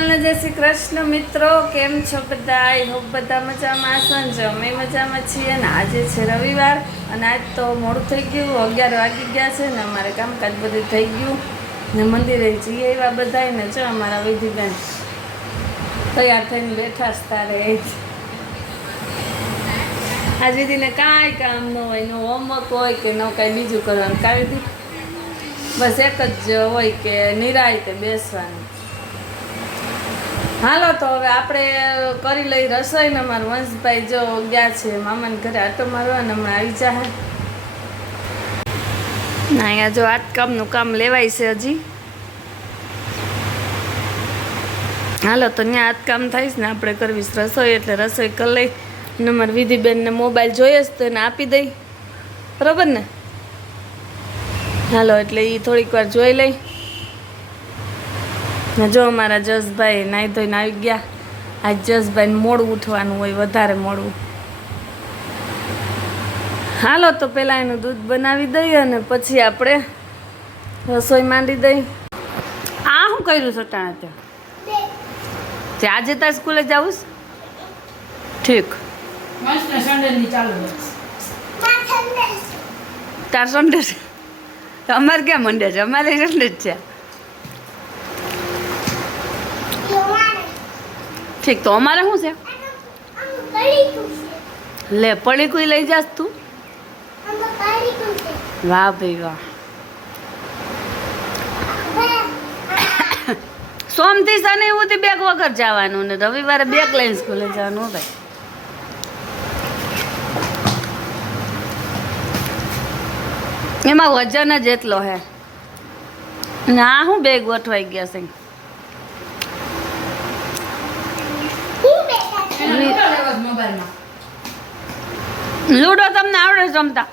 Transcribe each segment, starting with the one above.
કૃષ્ણ ને જય શ્રી કૃષ્ણ મિત્રો, કેમ છો બધા? આઈ હોપ બધા મજામાં હશો ને અમે મજામાં છીએ ને આજે છે રવિવાર અને આજ તો મોડું થઈ ગયું, 11 વાગી ગયા છે ને અમારે કામકાજ બધું થઈ ગયું ને મંદિરે જઈએ એવા બધાય ને જો અમારા વિધિબેન તૈયાર થઈને બેઠા જ તારે આજ વિધિને કાંઈ કામ ન હોય, નો હોમવર્ક હોય કે ન કાંઈ બીજું કરવાનું, કાંઈ બસ એક જ હોય કે નિરાંતે બેસવાનું. હાલો તો હવે આપણે કરી લઈ રસોઈ ને અમારા વંશભાઈ જો ગયા છે મામાને ઘરે આટો મારવા અને હમણાં આવી જાય ના અહીંયા જો હાથકામનું કામ લેવાય છે હજી. હાલો તો ત્યાં હાથકામ થાય ને આપણે કરવીશ રસોઈ એટલે રસોઈ કરી લઈ ને અમારી વિધિબેનને મોબાઈલ જોઈએ જ તો એને આપી દઈ, બરાબર ને? હાલો એટલે એ થોડીક વાર જોઈ લઈ ને જો અમારા જસભાઈ નાહી ધોઈને આવી ગયા. આજ જસભાઈને મોડું ઉઠવાનું હોય, વધારે મોડું. હાલો તો પહેલાં એનું દૂધ બનાવી દઈએ અને પછી આપણે રસોઈ માંડી દઈ. આ શું કર્યું છે ટાણા ત્યાં? આજે તાર સ્કૂલે જવું? ઠીક, તાર સન્ડે છે, અમારે ક્યાં મંડે છે? અમારે સન્ડે જ છે. ઠીક, તો અમારે શું છે? લે પડીકું લઈ જાસ તું? વાહ ભાઈ વાહ. સોમથી શનિ સુધી બેગ વગર જવાનું ને રવિવારે બેગ લઈને સ્કૂલે જવાનું. ભાઈ એમાં વજન જ એટલો હે ના. હું બેગ ગોઠવાઈ ગયા છે. લૂડો તમને આવડે રમતા?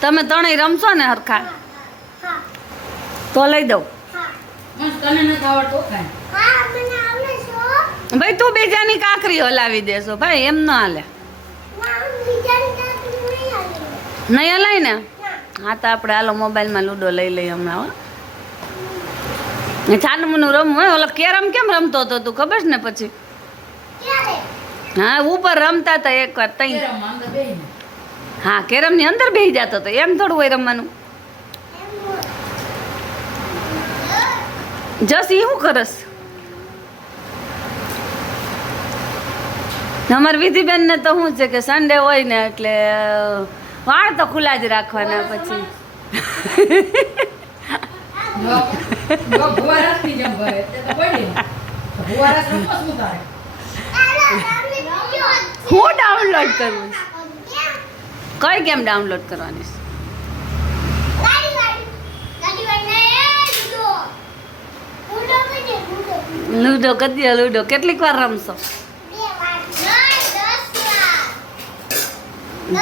તમે ત્રણેય રમશો ને હરખા? તો લઈ દઉં. ભાઈ તું બીજાની કાકરી હલાવી દેશો ભાઈ, એમ ન હાલે. નહીં હલાય ને? હા તો આપણે હાલો મોબાઈલમાં લૂડો લઈ લઈએ હમણાં. છાનમુનું રમવું હોય. ઓલો કેરમ કેમ રમતો હતો તું ખબર છે ને? પછી હા ઉપર રમતા હતા એક વાર તઈ. હા કેરમ ની અંદર બેસી જતો હતો, એમ થોડું હોય રમવાનું. જસ એ શું કરસ? અમારી વિધિબેન ને તો શું છે કે સન્ડે હોય ને એટલે વાળ તો ખુલ્લા જ રાખવાના. પછી હું ડાઉનલોડ કરું? કઈ ગેમ ડાઉનલોડ કરવાની? લૂડો કદી લૂડો કેટલીક વાર રમશો?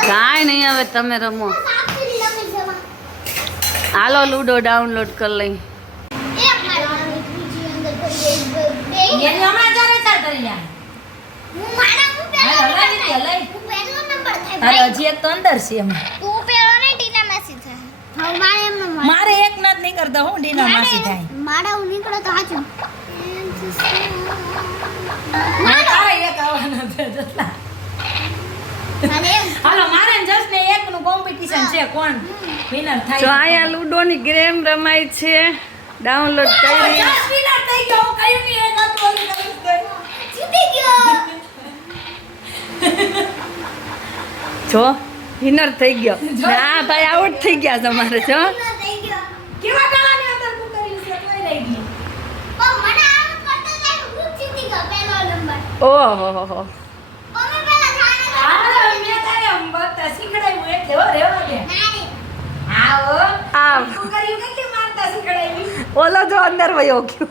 કાંઈ નહીં, હવે તમે રમો. હાલો લૂડો ડાઉનલોડ કરી લઈ. હજી એક તો અંદર છે. મારે એક નથી નીકળતો, હું ડીના માસી થાય. મારા હું નીકળો તો હાચું. હાલો મારે જસ ને એક નું કોમ્પિટિશન છે, કોણ વિનર થાય. જો અહીંયા લૂડો ની ગેમ રમાય છે, ડાઉનલોડ કરી. જસ વિનર થઈ ગયો. હું કયું ની એક હતું જીતી ગયો. જો વિનર થઈ ગયો. હા ભાઈ આઉટ થઈ ગયા તમારે. જો કેવા ગાળાની અંદર તું કરી છે તોય રહી ગઈ. પણ મને આઉટ કરતા જાય હું જીતી ગયો પહેલો નંબર. ઓહો અમે પહેલા જાણે હાલો મેં તારે બતા શીખડાવ્યું એટલે હો રેવા દે. નાની આવો આમ તું કર્યું કેટલી મારતા શીખડાવી. ઓલો જો અંદર વયો ગયો.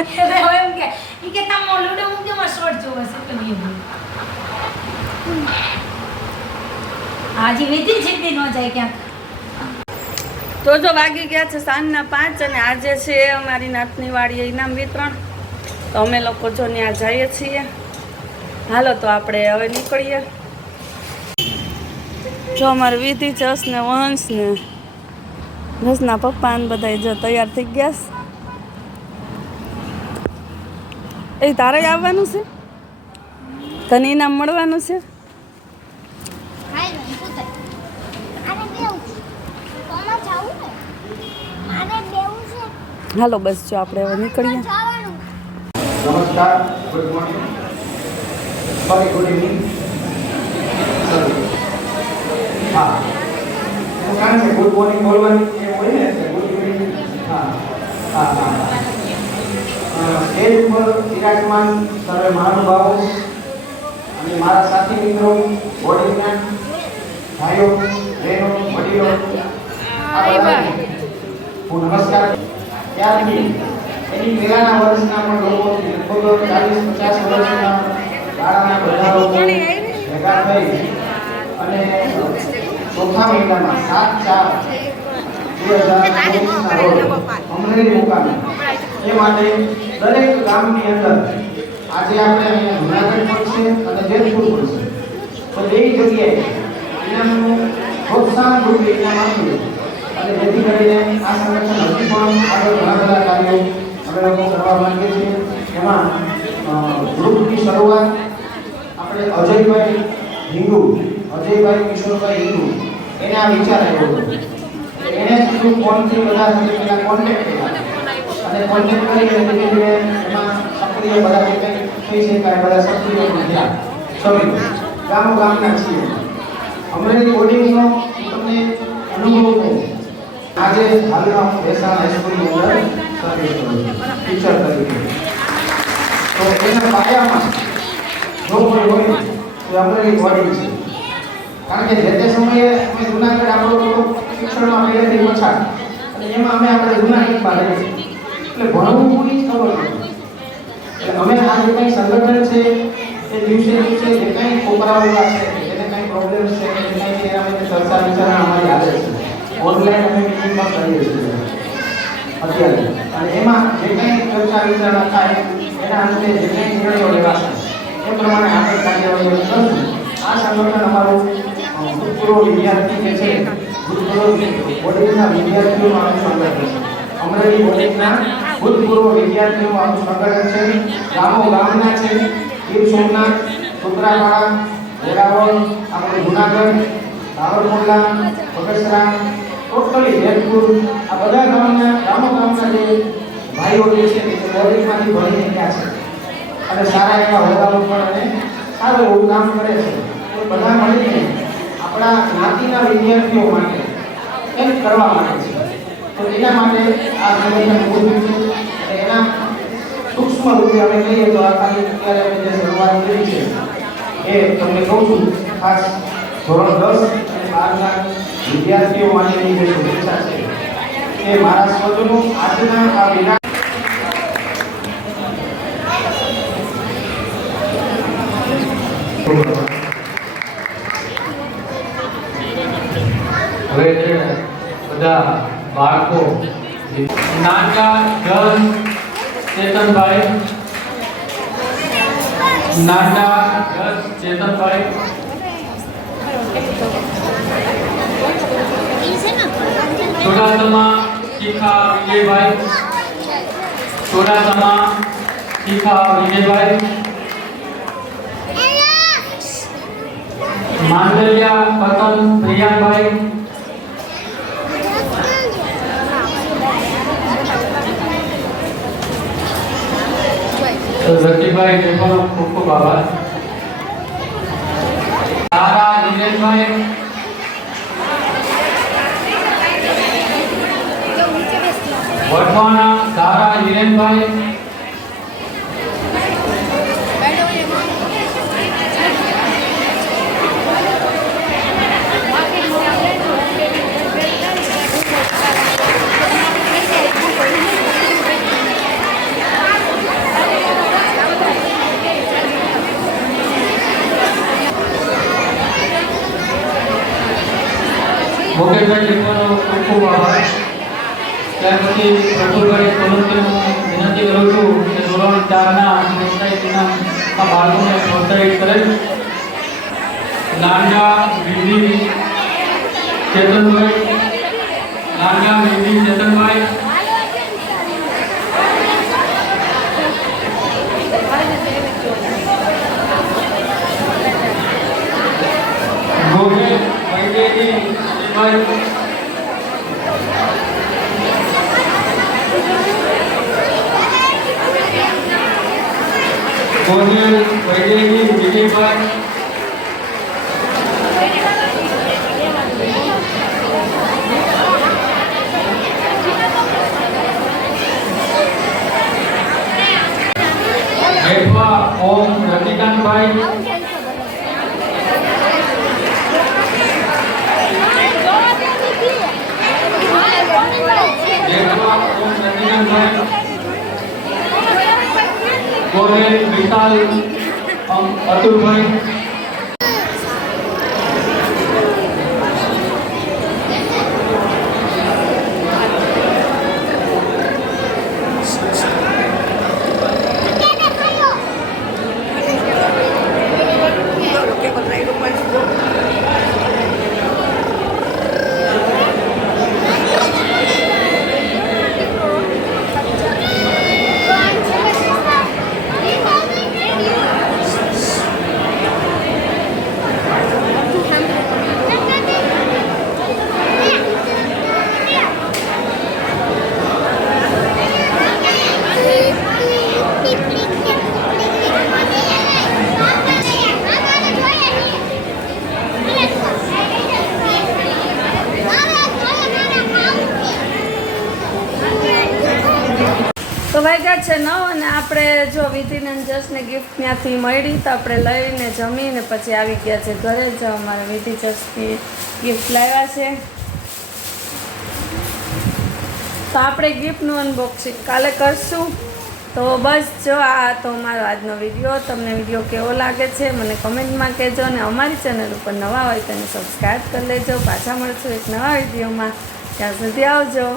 એટલે હવે એમ કે ઈ કે તમો લૂડો મૂક્યો માં શોર્ટ જોવે છે એટલે નહીં. આજી વિધિ જીતી ન જાય ક્યાંક. તો જો વાગી ગયા છે સાંજના 5 અને આજે છે અમારી નાતની વાડીએ ઇનામ વિતરણ. તો અમે લોકો જો ત્યાં જઈએ છીએ. હાલો તો આપણે હવે નીકળીએ. જો અમારે વિધિ જસ ને વંશ ને રસના પપ્પા ને બધા જો તૈયાર થઈ ગયા છે. એ તારે આવવાનું છે, તને ઇનામ મળવાનું છે. હાય શું થાય આને બેવું કોમાં જાવું ને આને બેવું છે હાલો બસ જો આપણે હવે નીકળીએ. જવાનું નમસ્કાર, good morning, sorry good evening. હા, એનું કારણ છે ગુડ મોર્નિંગ બોલવાની એ હોય ને એટલે ગુડ ઇવનિંગ. હા હા હા. સ્ટેજ ઉપર વિરાજમાન સર્વે મહાનુભાવો અને મારા સાથી મિત્રો, વડીલના ભાઈઓ, બહેનો, વડીલો, આ બધાને હું નમસ્કાર. ત્યારથી એની પહેલાના વર્ષના પણ લોકો લગભગ 40-50 વર્ષના ગાળાના બધા લોકો ભેગા થઈ અને ચોથા મહિનામાં 7/4/2019ના રોજ અમરેલી મુકામે એ માટે દરેક ગામની અંદર આજે આપણે અહીંયા જુનાગઢ પણ છે અને જેતપુર પણ છે, તો બે જગ્યાએ ઇનામનું પ્રોત્સાહન રૂપે ઇનામ આપ્યું અને જેથી કરીને આ સંગઠન હજી પણ આગળ ઘણા બધા કાર્યો અમે લોકો કરવા માંગીએ છીએ. એમાં ગ્રુપની શરૂઆત આપણે અજયભાઈ હિંગુ, અજયભાઈ કિશોરભાઈ હિંગુ, એને આ વિચાર આવ્યો હતો. એને સીધું ફોનથી બધા સાથે પહેલા કોન્ટેક્ટ કર્યા અને કોન્ટેક્ટ કરીને ધીરે ધીરે એમાં સક્રિય બધા જે કંઈ થઈ શકાય બધા સક્રિય થયા. સોરી, ગામના છીએ. અમરેલી બોર્ડિંગનો તમને અનુભવ કહું. આજે હાલમાં હું ભેસાણ હાઈસ્કૂલની અંદર સર્વિસ કરું છું ટીચર તરીકે. તો એના પાયામાં જો કોઈ હોય તો અમરેલી બોર્ડિંગ છે. કારણ કે જે તે સમયે અમે જુનાગઢ આપણો થોડો શિક્ષણમાં પહેલેથી ઓછા અને એમાં આપણે જુનાગઢમાં રહીએ છીએ એટલે ભણવું પૂરી ખબર નથી. એટલે અમે આ જે કંઈ સંગઠન છે એ દિવસે દિવસે જે કંઈ છોકરાઓ છે એને કંઈ પ્રોબ્લેમ્સ છે એ કંઈ એના માટે ચર્ચા વિચારણા અમારી હાલે છે. ઓનલાઈન અમે મીટિંગમાં કરીએ છીએ અત્યારે અને એમાં જે કંઈ ચર્ચા વિચારણા થાય એના અંતે જે કંઈ નિર્ણયો લેવાશે એ પ્રમાણે આપણે કાર્યવાહી કરશું. આ સંગઠન અમારું ભૂતપૂર્વ વિદ્યાર્થી કે છે ભૂતપૂર્વ બોર્ડિંગના વિદ્યાર્થીઓનું આનું સંગઠન છે. અમરેલી બોર્ડિંગના ભૂતપૂર્વ વિદ્યાર્થીઓનું આનું સંગઠન છે. ગામના છે ગીર સોમનાથ, સુત્રાપાડા, વેરાવળ, આપણે જુનાગઢ, સાવરકુંડલા, બગસરા, ટોટલી જેતપુર, આ બધા ગામના જે ભાઈઓ જે છે તે બોર્ડિંગમાંથી ભણીને ગયા છે અને સારા એવા હોદ્દાઓ પણ અને સારું એવું કામ કરે છે. તો બધા મળીને આપણા જ્ઞાતિના વિદ્યાર્થીઓ માટે કંઈક કરવા માંગે છે. તો એના માટે આ સંગઠન ઊભું છે. એના સૂક્ષ્મ રૂપે અમે કહીએ તો આ ખાલી અત્યારે અમે જે શરૂઆત કરી છે એ તમને કહું છું. ખાસ ધોરણ 10 અને 12ના વિદ્યાર્થીઓ માટેની જે શુભેચ્છા છે એ મારા સ્વજનો આજના આ વિના હવે બધા બાળકો નાના જસ ચેતનભાઈ, નાના જસ ચેતનભાઈ, ચોરાસમા શિખા વિજયભાઈ, ચોરાસમા શિખા વિજયભાઈ, માંડલિયા પતન પ્રિયાભાઈ, રતિભાઈ જેનો ખૂબ ખૂબ આભાર. તારા દિનેશભાઈ, વઢવાણા તારા દિનેશભાઈ, મુકેશભાઈ જેનો ખૂબ ખૂબ આભાર. ત્યાર પછી પ્રફુલભાઈ સોલંકીને વિનંતી કરું છું કે ધોરણ 4ના પ્રોત્સાહિત ઇનામના બાળકોને પ્રોત્સાહિત કરે. લાંડા વિધિ ચેતનભાઈ, નામ્યા વિધિ ચેતનભાઈ ગોગે વૈદ્યજી વિજયભાઈ ગોગેલ વૈદ્યજી વિજયભાઈ हेठवा ओम रतिकांत भाई हेठवा ओम रतिकांत भाई गोरेल विशाल अतुल भाई તો વાગ્યા છે 9 અને આપણે જો વિધિને જસને ગિફ્ટ ત્યાંથી મળી તો આપણે લઈને જમીને પછી આવી ગયા છે ઘરે જ અમારે વિધિ જસથી ગિફ્ટ લાવ્યા છે તો આપણે ગિફ્ટનું અનબોક્સિંગ કાલે કરશું તો બસ જો આ તો અમારો આજનો વિડીયો તમને વિડીયો કેવો લાગે છે મને કમેન્ટમાં કહેજો અને અમારી ચેનલ ઉપર નવા હોય તેને સબસ્ક્રાઈબ કરી લેજો પાછા મળશું એક નવા વિડીયોમાં ત્યાં સુધી આવજો